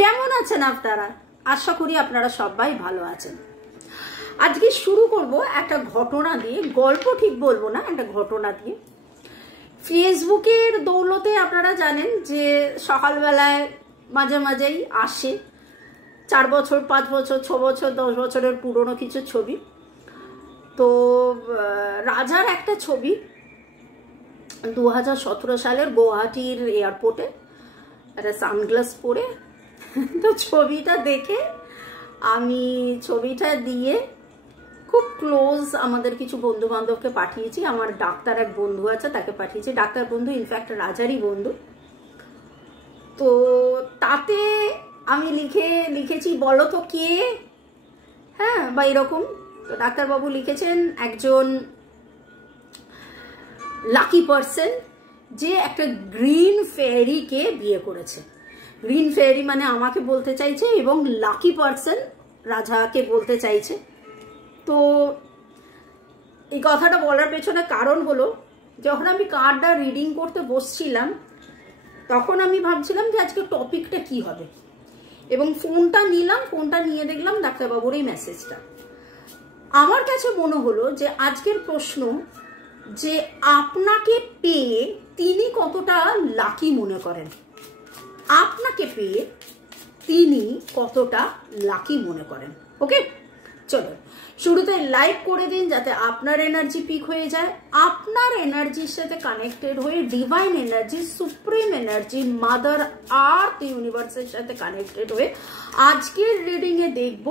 কেমন আছেন আপনারা? আশা করি আপনারা সবাই ভালো আছেন। আজকে শুরু করব একটা ঘটনা দিয়ে, গল্প ঠিক বলবো না, একটা ঘটনা দিয়ে। ফেসবুকের দৌলতে আপনারা জানেন যে সকালবেলায় মাঝে মাঝেই আসে 4 বছর 5 বছর 6 বছর 10 বছরের পুরনো কিছু ছবি। তো রাজার একটা ছবি 2017 সালের গুয়াহাটির এয়ারপোর্টে একটা সানগ্লাস পরে। তো ছবিটা দেখে আমি ছবিটা দিয়ে খুব ক্লোজ আমাদের কিছু বন্ধু বান্ধবকে পাঠিয়েছি। আমার ডাক্তার এক বন্ধু আছে, তাকে পাঠিয়েছি। ডাক্তার বন্ধু, ইনফ্যাক্ট রাজারই বন্ধু। তো তাতে আমি লিখেছি বলো তো কে, হ্যাঁ, বা এরকম। তো ডাক্তারবাবু লিখেছেন একজন লাকি পার্সন যে একটা গ্রিন ফেয়ারিকে বিয়ে করেছে। গ্রিন ফেয়ারি মানে আমাকে বলতে চাইছে এবং লাকি পার্সন রাজাকে বলতে চাইছে। তো এই কথাটা বলার পেছনে কারণ হলো, যখন আমি কার্ডটা রিডিং করতে বসছিলাম তখন আমি ভাবছিলাম যে আজকে টপিকটা কি হবে, এবং ফোনটা নিলাম, ফোনটা নিয়ে দেখলাম ডাক্তারবাবুর এই মেসেজটা। আমার কাছে মনে হলো যে আজকের প্রশ্ন যে আপনাকে পেয়ে তিনি কতটা লাকি মনে করেন, আপনাকে পেয়ে তিনি কতটা লাকি মনে করেন। ওকে, চলো শুরুতে লাইক করে দিন যাতে আপনার এনার্জি পিক হয়ে যায়। আপনার এনার্জির সাথে কানেক্টেড হয়ে divine energy, supreme energy, mother earth ইউনিভার্সের সাথে কানেক্টেড হয়ে আজকের রিডিংয়ে দেখব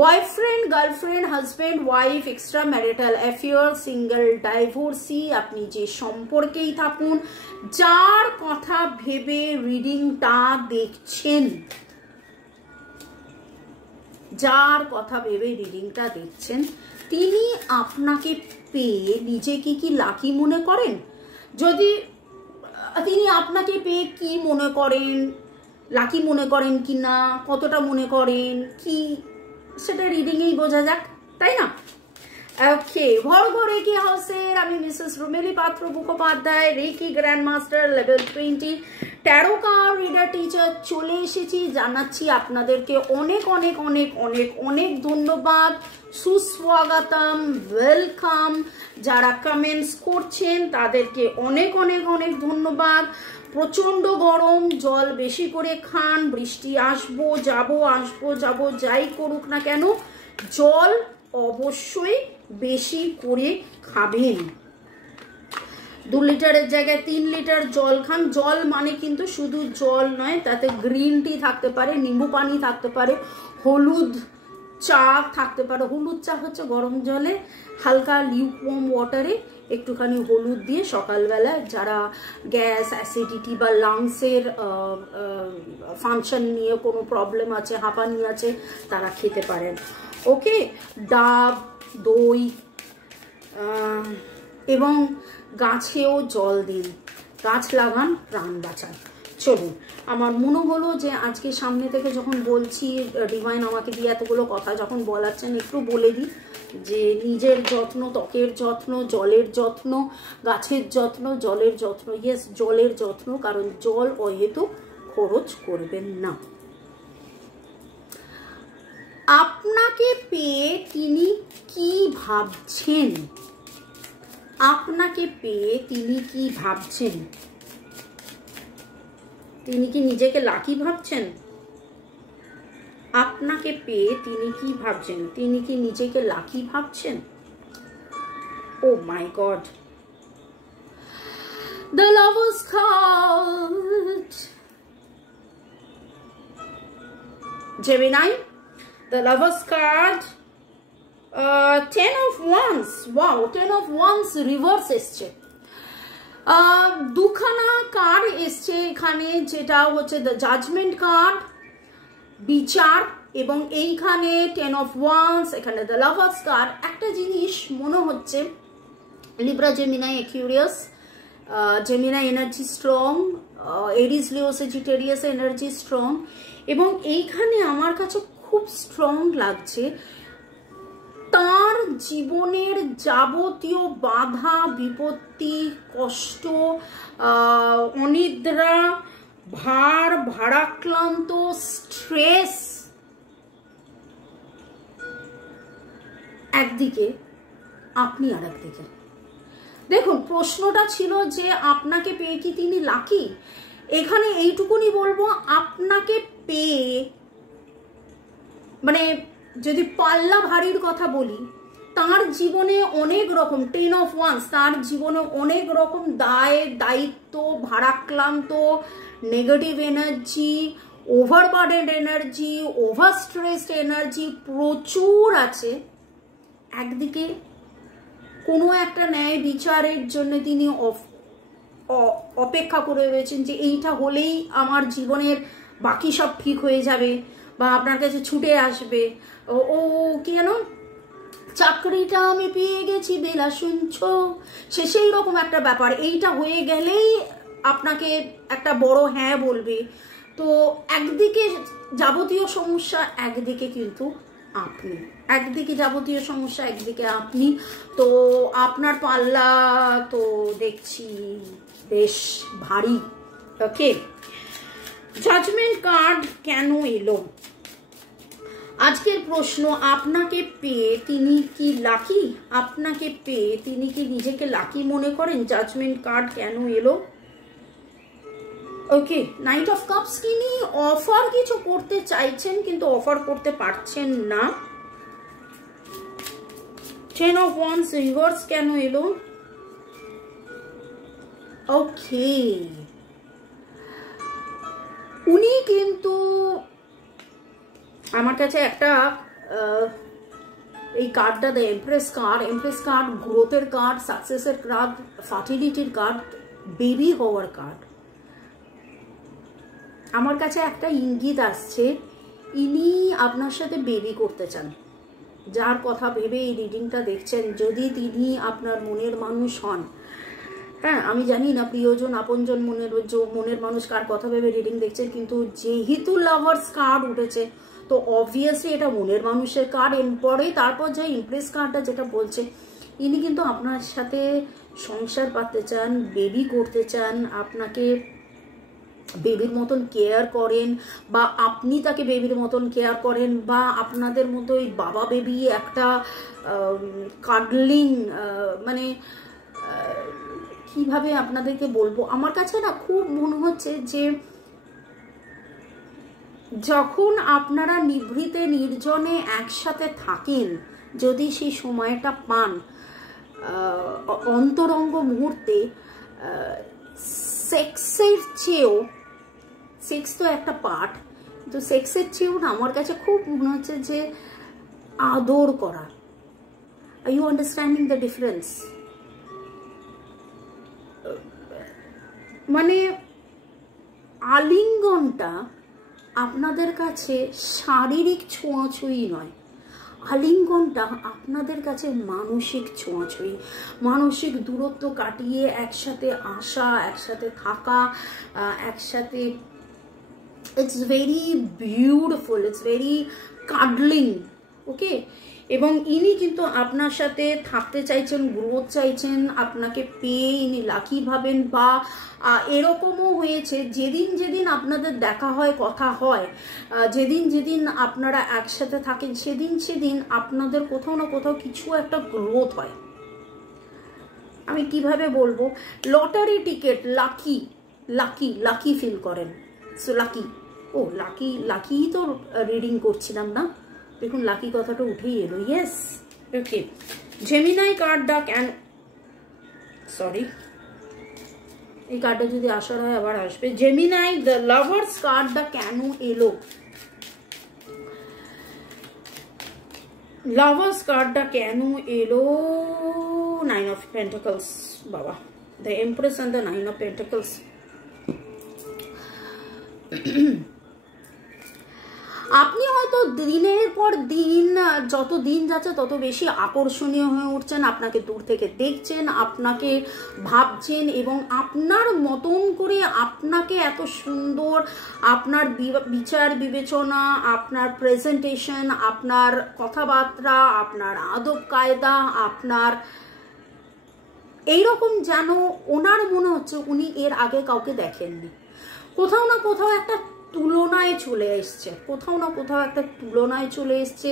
boyfriend, girlfriend, husband, wife, extra marital affair, single, divorcee, আপনি যে সম্পর্কেই থাকুন, যার কথা ভেবে রিডিংটা দেখছেন, যার কথা ভেবে রিডিংটা দেখছেন, তিনি আপনাকে পেয়ে নিজেকে কি লাকি মনে করেন? যদি তিনি আপনাকে পেয়ে কি মনে করেন, লাকি মনে করেন কি না, কতটা মনে করেন কি, সেটা রিডিংয়েই বোঝা যাক, তাই না? ওকে, ভর্গো রেকি হাউসের আমি Mrs Rumeli Patra Mukhopadhyay, reiki grand master level 20 tarot card reader teacher চলে এসেছি। জানাচ্ছি আপনাদেরকে অনেক অনেক অনেক অনেক অনেক ধন্যবাদ, সুস্বাগতম, ওয়েলকাম। যারা কমেন্টস করছেন তাদেরকে অনেক অনেক অনেক ধন্যবাদ। প্রচন্ড গরম, জল বেশি করে খান। বৃষ্টি আসবো যাবো যাই করুক না কেন, জল অবশ্যই বেশি করে খাবেন। 2 লিটারের জায়গায় 3 লিটার জল খান। জল মানে কিন্তু শুধু জল নয়, তাতে গ্রিন টি থাকতে পারে, নিম্বু পানি থাকতে পারে, হলুদ চা থাকতে পারে। হলুদ চা হচ্ছে গরম জলে হালকা লিউকওয়ার্ম ওয়াটারে একটুখানি হলুদ দিয়ে সকালবেলা যারা গ্যাস, অ্যাসিডিটি বা লাংসের ফাংশন নিয়ে কোনো প্রবলেম আছে, হাঁপানি আছে, তারা খেতে পারেন। ওকে, ডাব, দই এবং গাছেও জল দিন, গাছ লাগান, প্রাণ বাঁচান। চলুন, আমার মনে হলো যে আজকে সামনে থেকে যখন বলছি, ডিভাইন আমাকে দিয়ে এতগুলো কথা যখন বলাচ্ছেন, একটু বলে দিই যে নিজের যত্ন, ত্বকের যত্ন, জলের যত্ন, গাছের যত্ন, জলের যত্ন। ইয়েস, জলের যত্ন, কারণ জল অহেতুক খরচ করবেন না। আপনাকে পেয়ে তিনি কি ভাবছেন, আপনাকে পেয়ে তিনি কি ভাবছেন? তিনি কি নিজেকে লাকি ভাবছেন? আপনাকে পেয়ে তিনি কি ভাবছেন? তিনি কি নিজেকে লাকি ভাবছেন? Oh my god, the lovers card, Gemini, the Lovers card, 10 of Wands. Wow, 10 of Wands reverse এসছে। দুখানা কার্ড এসছে এখানে, যেটা হচ্ছে দ্য জাজমেন্ট কার্ড, বিচার, এবং এইখানে 10 of Wands, এখানে দ্য লাভার্স কার্ড। একটা জিনিস মনে হচ্ছে, Libra, Gemini, Aquarius, Gemini energy strong, Aries, Leo, Sagittarius energy strong, এবং এইখানে আমার কাছে খুব স্ট্রং লাগছে তার জীবনের যাবতীয় বাধা, বিপত্তি, কষ্ট, অনিদ্রা, ভারাক্রান্ত, স্ট্রেস একদিকে, আপনি আর একদিকে। দেখুন, প্রশ্নটা ছিল যে আপনাকে পেয়ে কি তিনি লাকি। এখানে এইটুকুনি বলবো, আপনাকে পেয়ে মানে যদি পাল্লা ভারীর কথা বলি, তার জীবনে অনেক রকম 10 of Wands, তার জীবনে অনেক রকম দায় দায়িত্ব, ভারাক্রান্ত, negative energy, overburdened energy, over stressed energy প্রচুর আছে। একদিকে কোনো একটা ন্যায় বিচারের জন্য তিনি অপেক্ষা করে রয়েছেন যে এইটা হলেই আমার জীবনের বাকি সব ঠিক হয়ে যাবে, বা আপনার কাছে ছুটে আসবে, ও কেন চাকরিটা আমি পেয়ে গেছি বেলা শুনছো, সেই রকম একটা ব্যাপার। এইটা হয়ে গেলেই আপনাকে একটা বড় হ্যাঁ বলবে। তো একদিকে যাবতীয় সমস্যা, একদিকে কিন্তু আপনি, একদিকে যাবতীয় সমস্যা, একদিকে আপনি। তো আপনার পাল্লা তো দেখছি বেশ ভারী। ওকে, জাজমেন্ট কার্ড কেন এলো? আজকের প্রশ্ন, আপনাকে পেয়ে তিনি কি লাকি? আপনাকে পেয়ে তিনি কি নিজেকে লাকি মনে করেন? জাজমেন্ট কার্ড কেন এলো? ওকে, নাইট অফ কাপস, তিনি অফার কিছু করতে চাইছেন কিন্তু অফার করতে পারছেন না। 10 of Wands রিভার্স কেন এলো? ওকে, উনি কিন্তু আমার কাছে একটা এই কার্ডটা দেয়, এমপ্রেস কার্ড। এমপ্রেস কার্ড গ্রোথের কার্ড, সাকসেসের কার্ড, ফার্টিলিটির কার্ড, বেবি হওয়ার কার্ড। আমার কাছে একটা ইঙ্গিত আসছে, ইনি আপনার সাথে বেবি করতে চান। যার কথা ভেবে এই রিডিংটা দেখছেন, যদি তিনি আপনার মনের মানুষ হন, হ্যাঁ আমি জানি না প্রিয়জন আপনজন মনের মানুষ কার কথা ভেবে রিডিং দেখছেন, কিন্তু যেহেতু লাভার্স কার্ড উঠেছে তো অবভিয়াসলি এটা মনের মানুষের কার্ড। এরপরে তারপর যে ইমপ্রেস কার্ডটা যেটা বলছে, ইনি কিন্তু আপনার সাথে সংসার পাততে চান, বেবি করতে চান, আপনাকে বেবির মতন কেয়ার করেন, বা আপনি তাকে বেবির মতন কেয়ার করেন, বা আপনাদের মতো ওই বাবা বেবি একটা কাডলিং, মানে কিভাবে আপনাদেরকে বলবো, আমার কাছে না খুব মনে হচ্ছে যে যখন আপনারা নিভৃতে নির্জনে একসাথে থাকেন, যদি সেই সময়টা পান অন্তরঙ্গ মুহূর্তে, সেক্সের চেয়েও, সেক্স তো একটা পার্ট, কিন্তু সেক্সের চেয়েও না আমার কাছে খুব মনে হচ্ছে যে আদর করা। Are you understanding the difference? মানে আলিঙ্গনটা আপনাদের কাছে শারীরিক ছোঁয়াছুঁই নয়, আলিঙ্গনটা আপনাদের কাছে মানসিক ছোঁয়াছুঁই, মানসিক দূরত্ব কাটিয়ে একসাথে আসা, একসাথে থাকা, একসাথে। It's very beautiful, it's very cuddling. Okay, এবং ইনি কিন্তু আপনার সাথে থাকতে চাইছেন, গ্রোথ চাইছেন, আপনাকে পেয়ে ইনি লাকি ভাবেন। বা এরকমও হয়েছে যেদিন যেদিন আপনাদের দেখা হয়, কথা হয়, যেদিন যেদিন আপনারা একসাথে থাকেন, সেদিন সেদিন আপনাদের কোথাও না কোথাও কিছু একটা গ্রোথ হয়। আমি কিভাবে বলবো, lottery ticket, lucky lucky lucky feel করেন। So lucky, oh lucky, lucky তো রিডিং করছিলাম না, দেখুন লাকি কথাটা উঠেই এলো। ইয়েস, ওকে, জেমিনাই কার্ডটা কেন, সরি এই কার্ডটা যদি আসার হয় আবার আসবে। জেমিনাই দ্য লাভার্স কার্ডটা কেন এলো? লাভার্স কার্ডটা কেন এলো? 9 of Pentacles, বাবা, the empress and the 9 of Pentacles। আপনি হয়তো দিনের পর দিন, যত দিন যাচ্ছে তত বেশি আকর্ষণীয় হয়ে উঠছেন, আপনাকে দূর থেকে দেখছেন, আপনাকে ভাবছেন, এবং আপনার মতন করে আপনাকে এত সুন্দর, আপনার বিচার বিবেচনা, আপনার প্রেজেন্টেশন, আপনার কথাবার্তা, আপনার আদব কায়দা, আপনার এইরকম যেন ওনার মনে হচ্ছে উনি এর আগে কাউকে দেখেননি। কোথাও না কোথাও একটা তুলনায় চলে এসছে, কোথাও না কোথাও একটা তুলনায় চলে এসছে।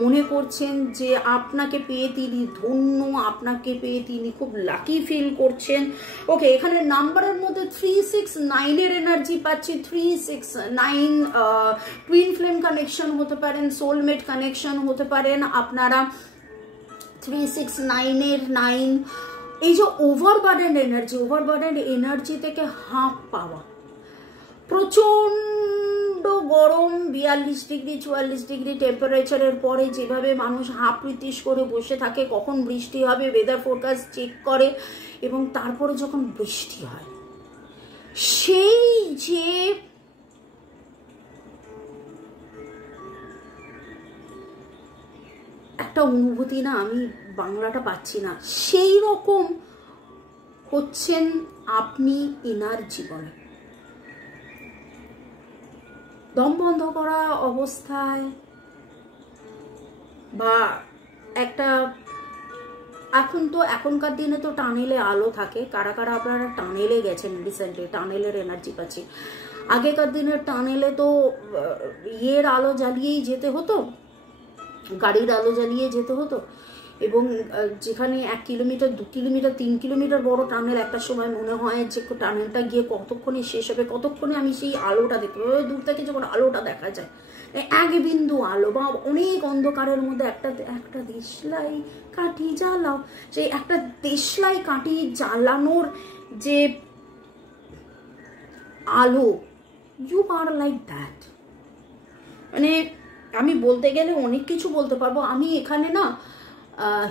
মনে করছেন যে আপনাকে পেয়ে তিনি ধন্য, আপনাকে পেয়ে তিনি খুব লাকি ফিল করছেন। ওকে, এখানে নাম্বারের মধ্যে 369-এর এনার্জি পাচ্ছি। 369 টুইন ফ্লেম কানেকশন হতে পারেন, সোলমেট কানেকশন হতে পারেন আপনারা। 369-এর 9, এই যে ওভারবার্ডেন এনার্জি থেকে হাঁপ পাওয়া, প্রচন্ড গরম 42 ডিগ্রি 44 ডিগ্রি টেম্পারেচারের পরে যেভাবে মানুষ হাঁপিত্তিশ করে বসে থাকে কখন বৃষ্টি হবে, ওয়েদার ফোরকাস্ট চেক করে, এবং তারপরে যখন বৃষ্টি হয় সেই যে একটা অনুভূতি না, আমি বাংলাটা পাচ্ছি না, সেই রকম হচ্ছেন আপনি এনার জীবনে। দম বন্ধ করা অবস্থায় বা একটা, এখনকার দিনে তো টানেলে আলো থাকে, কারা কারা আপনারা টানেলে গেছেন রিসেন্টলি, টানেলের এনার্জি পাচ্ছি। আগেকার দিনের টানেলে তো ইয়ের আলো জ্বালিয়েই যেতে হতো, গাড়ির আলো জ্বালিয়ে যেতে হতো, এবং যেখানে 1 কিলোমিটার 2 কিলোমিটার 3 কিলোমিটার বড় টানেল, একটা সময় মনে হয় যে টানেলটা গিয়ে কতক্ষণে শেষ হবে, কতক্ষণে আমি সেই আলোটা দেখতে পাবো। দূর থেকে যখন আলোটা দেখা যায়, এক বিন্দু আলো বা অনেক অন্ধকারের মধ্যে একটা দেশলাই কাঠি জ্বালাও, সেই একটা দেশলাই কাঠি জ্বালানোর যে আলো, ইউ আর লাইক দ্যাট। মানে আমি বলতে গেলে অনেক কিছু বলতে পারবো। আমি এখানে না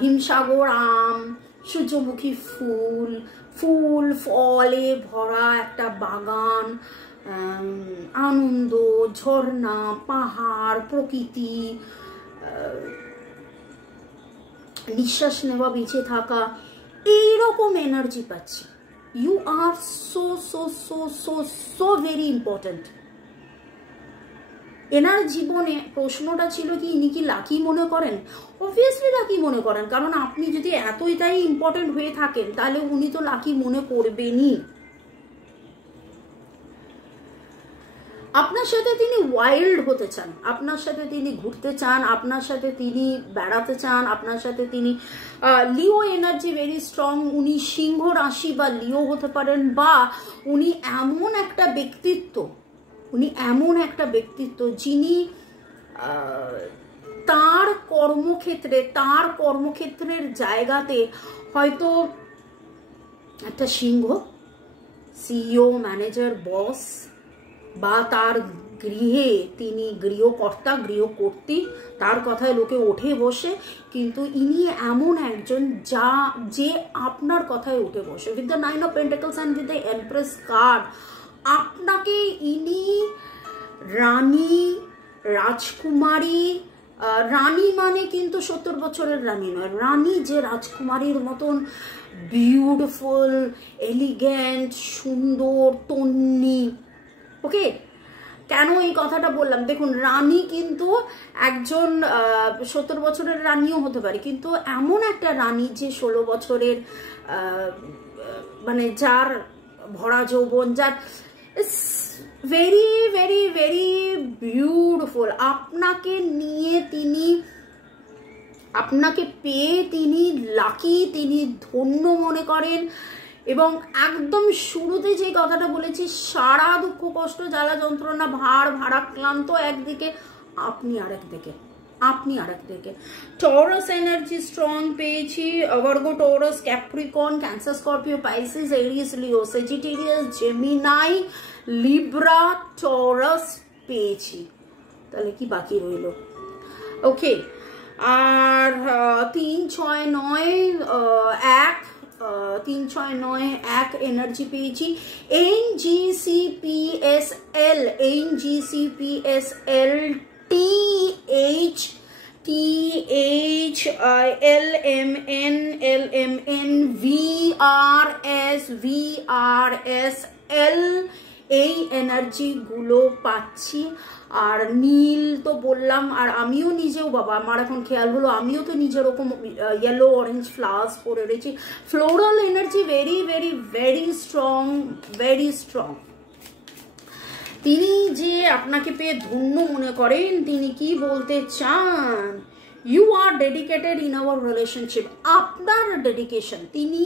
হিমসাগর, আম, সূর্যমুখী ফুল ফলে ভরা একটা বাগান, আনন্দ, ঝর্ণা, পাহাড়, প্রকৃতি, নিঃশ্বাস নেওয়া, বেঁচে থাকা, এইরকম এনার্জি পাচ্ছি। You are so so so so so very important এনার জীবনে। প্রশ্নটা ছিল কি ইনি কি লাকি মনে করেন? অবভিয়াসলি লাকি মনে করেন, কারণ আপনি যদি এতই তাই ইম্পর্টেন্ট হয়ে থাকেন তাহলে উনি তো লাকি মনে করবেনই। আপনার সাথে তিনি ওয়াইল্ড হতে চান, আপনার সাথে তিনি ঘুরতে চান, আপনার সাথে তিনি বেড়াতে চান, আপনার সাথে তিনি লিও এনার্জি ভেরি স্ট্রং। উনি সিংহ রাশি বা লিও হতে পারেন, বা উনি এমন একটা ব্যক্তিত্ব যিনি তার কর্মক্ষেত্রের জায়গাতে হয়তো একটা সিংহ, সিইও, ম্যানেজার, বস, বা তার গৃহে তিনি গৃহকর্ত্রী, তার কথায় লোকে ওঠে বসে, কিন্তু ইনি এমন একজন যে আপনার কথায় উঠে বসে। With the 9 of Pentacles and with the Empress card, আপনাকে ইনি রানী, রাজকুমারী, রানী মানে কিন্তু 70 বছরের রানী নয়, রানী যে রাজকুমারীর মতন বিউটিফুল, এলিগেন্ট, সুন্দর, তন্নি। ওকে, কেন এই কথাটা বললাম? দেখুন, রানী কিন্তু একজন 70 বছরের রানীও হতে পারে, কিন্তু এমন একটা রানী যে 16 বছরের, মানে যার ভরা যৌবন, যার ভেরি ভেরি ভেরি বিউটিফুল। আপনাকে পেয়ে তিনি লাকি, তিনি ধন্য মনে করেন। এবং একদম শুরুতে যে কথাটা বলেছি, সারা দুঃখ কষ্ট জ্বালা যন্ত্রণা ভারাক্রান্ত একদিকে, আপনি আরেকদিকে। টরাস এনার্জি স্ট্রং পেয়েছি, Virgo, Taurus, Capricorn, Cancer, Scorpio, Pisces, Aries, Leo, Sagittarius, Gemini, Libra, Taurus পেয়েছি। তাহলে কি বাকি রইল? ওকে, আর 3, 6, 9, 1, 3, 6, 9, 1 এনার্জি পেয়েছি। NGCPSL, LMN, VRSL, এই এনার্জি গুলো পাচ্ছি। আর নীল তো বললাম, আর আমিও নিজেও, বাবা আমার এখন খেয়াল হলো, আমিও তো নিজের রকম ইয়েলো অরেঞ্জ ফ্লাওয়ার্স পরে রয়েছি। Floral energy very very very strong, very strong. তিনি যে আপনাকে পেয়ে ধন্য মনে করেন, তিনি কি বলতে চান, you are dedicated in our relationship. আপনার ডেডিকেশন, তিনি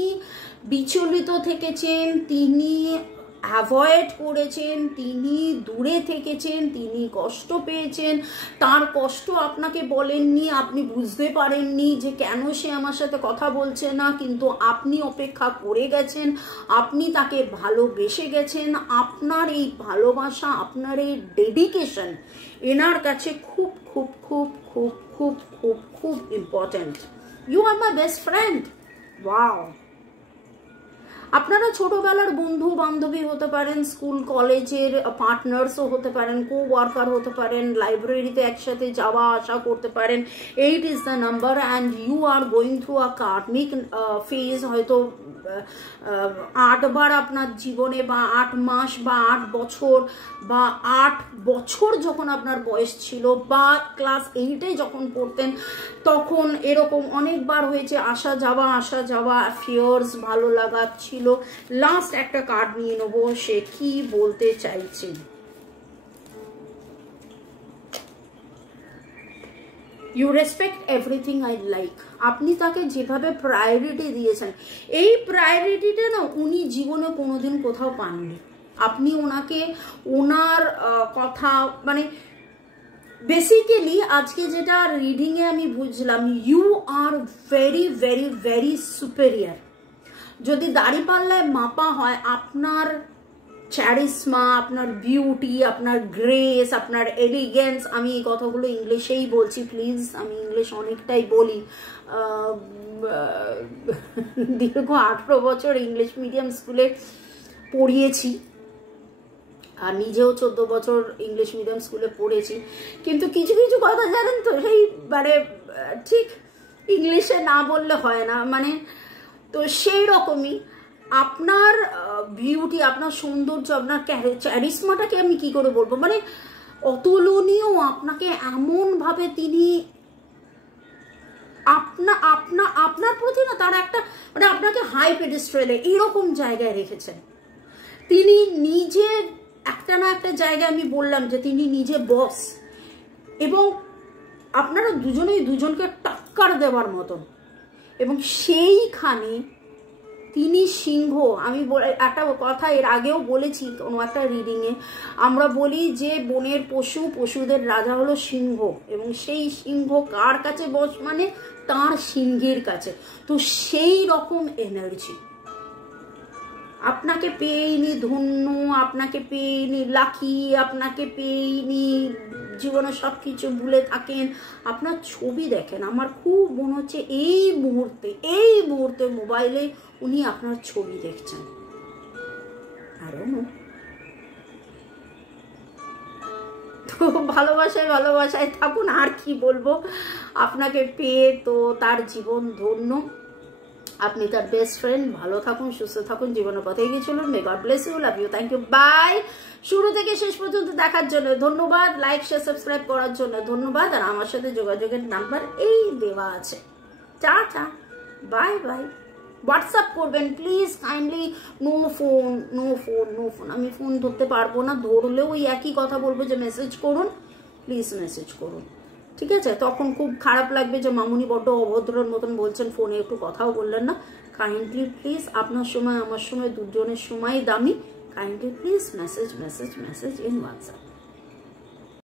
বিচলিত থেকেছেন, তিনি অ্যাভয়েড করেছেন, তিনি দূরে থেকেছেন, তিনি কষ্ট পেয়েছেন, তার কষ্ট আপনাকে বলেননি, আপনি বুঝতে পারেননি যে কেন সে আমার সাথে কথা বলছে না, কিন্তু আপনি অপেক্ষা করে গেছেন, আপনি তাকে ভালোবেসে গেছেন। আপনার এই ভালোবাসা, আপনার এই ডেডিকেশন এনার কাছে খুব খুব খুব খুব খুব খুব খুব important. You are my best friend. Wow. আপনারা ছোটবেলার বন্ধু বান্ধবী হতে পারেন, স্কুল কলেজের পার্টনার্সও হতে পারেন, কো ওয়ার্কার হতে পারেন, লাইব্রেরিতে একসাথে যাওয়া আসা করতে পারেন। 8 is the number and you are going through a karmic phase। হয়তো 8 বার আপনার জীবনে, বা 8 মাস, বা 8 বছর, বা 8 বছর যখন আপনার বয়স ছিল, বা ক্লাস 8-এ যখন পড়তেন, তখন এরকম অনেকবার হয়েছে আসা যাওয়া, ফিয়ার্স, ভালো লাগা ছিল। লাস্ট একটা কার্ড নিয়ে নেবো, সে কি বলতে চাইছে। You respect everything I like. আপনি তাকে যেভাবে প্রায়োরিটি দিয়েছেন, এই প্রায়োরিটিটা না উনি জীবনে কোনোদিন কোথাও পাননি। আপনি ওনাকে, ওনার কথা, মানে বেসিক্যালি আজকে যেটা রিডিংয়ে আমি বুঝলাম, you are very very very superior. যদি দাঁড়িপাল্লায় মাপা হয়, আপনার চ্যারিসমা, আপনার বিউটি, আপনার গ্রেস, আপনার এলিগেন্স, আমি এই কথাগুলো ইংলিশেই বলছি প্লিজ, আমি ইংলিশ অনেকটাই বলি। দীর্ঘ 18 বছর ইংলিশ মিডিয়াম স্কুলে পড়িয়েছি, আর নিজেও 14 বছর ইংলিশ মিডিয়াম স্কুলে পড়েছি, কিন্তু কিছু কিছু কথা জানেন তো, সেই মানে ঠিক ইংলিশে না বললে হয় না, মানে তো সেই রকমই আপনার বিউটি, আপনার সৌন্দর্য, আপনার চ্যারিসমাটাকে আমি কি করে বলবো, মানে অতুলনীয়। আপনাকে এমনভাবে তিনি আপনার প্রতি না তার একটা, মানে আপনাকে হাই পেডেস্ট্রেলে এইরকম জায়গায় রেখেছেন। তিনি নিজে একটা না একটা জায়গায়, আমি বললাম যে তিনি নিজে বস, এবং আপনারা দুজনেই দুজনকে টক্কর দেওয়ার মতন, এবং সেইখানে তিনি সিংহ। আমি একটা কথা এর আগেও বলেছি কোনো একটা রিডিংয়ে, আমরা বলি যে বনের পশু, পশুদের রাজা হলো সিংহ, এবং সেই সিংহ কার কাছে বস, মানে তার সিংহের কাছে। তো সেই রকম এনার্জি আপনাকে পেয়েনি ধন্য, আপনাকে পেয়েনি লাকি, আপনাকে পেয়েনি জীবনে সব কিছু ভুলে থাকেন, আপনার ছবি দেখেন, আমার খুব মনে হচ্ছে এই মুহূর্তে মোবাইলে উনি আপনার ছবি দেখছেন। তো ভালোবাসায় থাকুন, আর কি বলবো, আপনাকে পেয়ে তো তার জীবন ধন্য, আপনি তার বেস্ট ফ্রেন্ড। ভালো থাকুন, সুস্থ থাকুন, জীবনের পথে এগিয়ে চলুন। May God bless you, love you, thank you, bye. শুরু থেকে শেষ পর্যন্ত দেখার জন্য ধন্যবাদ, লাইক শেয়ার সাবস্ক্রাইব করার জন্য ধন্যবাদ, আর আমার সাথে যোগাযোগের নাম্বার এই দেওয়া আছে। Tata, bye bye. হোয়াটসঅ্যাপ করবেন প্লিজ, কাইন্ডলি। নো ফোন, আমি ফোন ধরতে পারবো না, ধরলেও ওই একই কথা বলবো যে মেসেজ করুন, প্লিজ মেসেজ করুন, ঠিক আছে? তখন খুব খারাপ লাগবে যে মামুনি বড্ড অভদ্রর মতন বলছেন, ফোনে একটু কথাও বললেন না। কাইন্ডলি প্লিজ, আপনার সময় আমার সময় দুজনের সময় দামি, kindly please message in WhatsApp.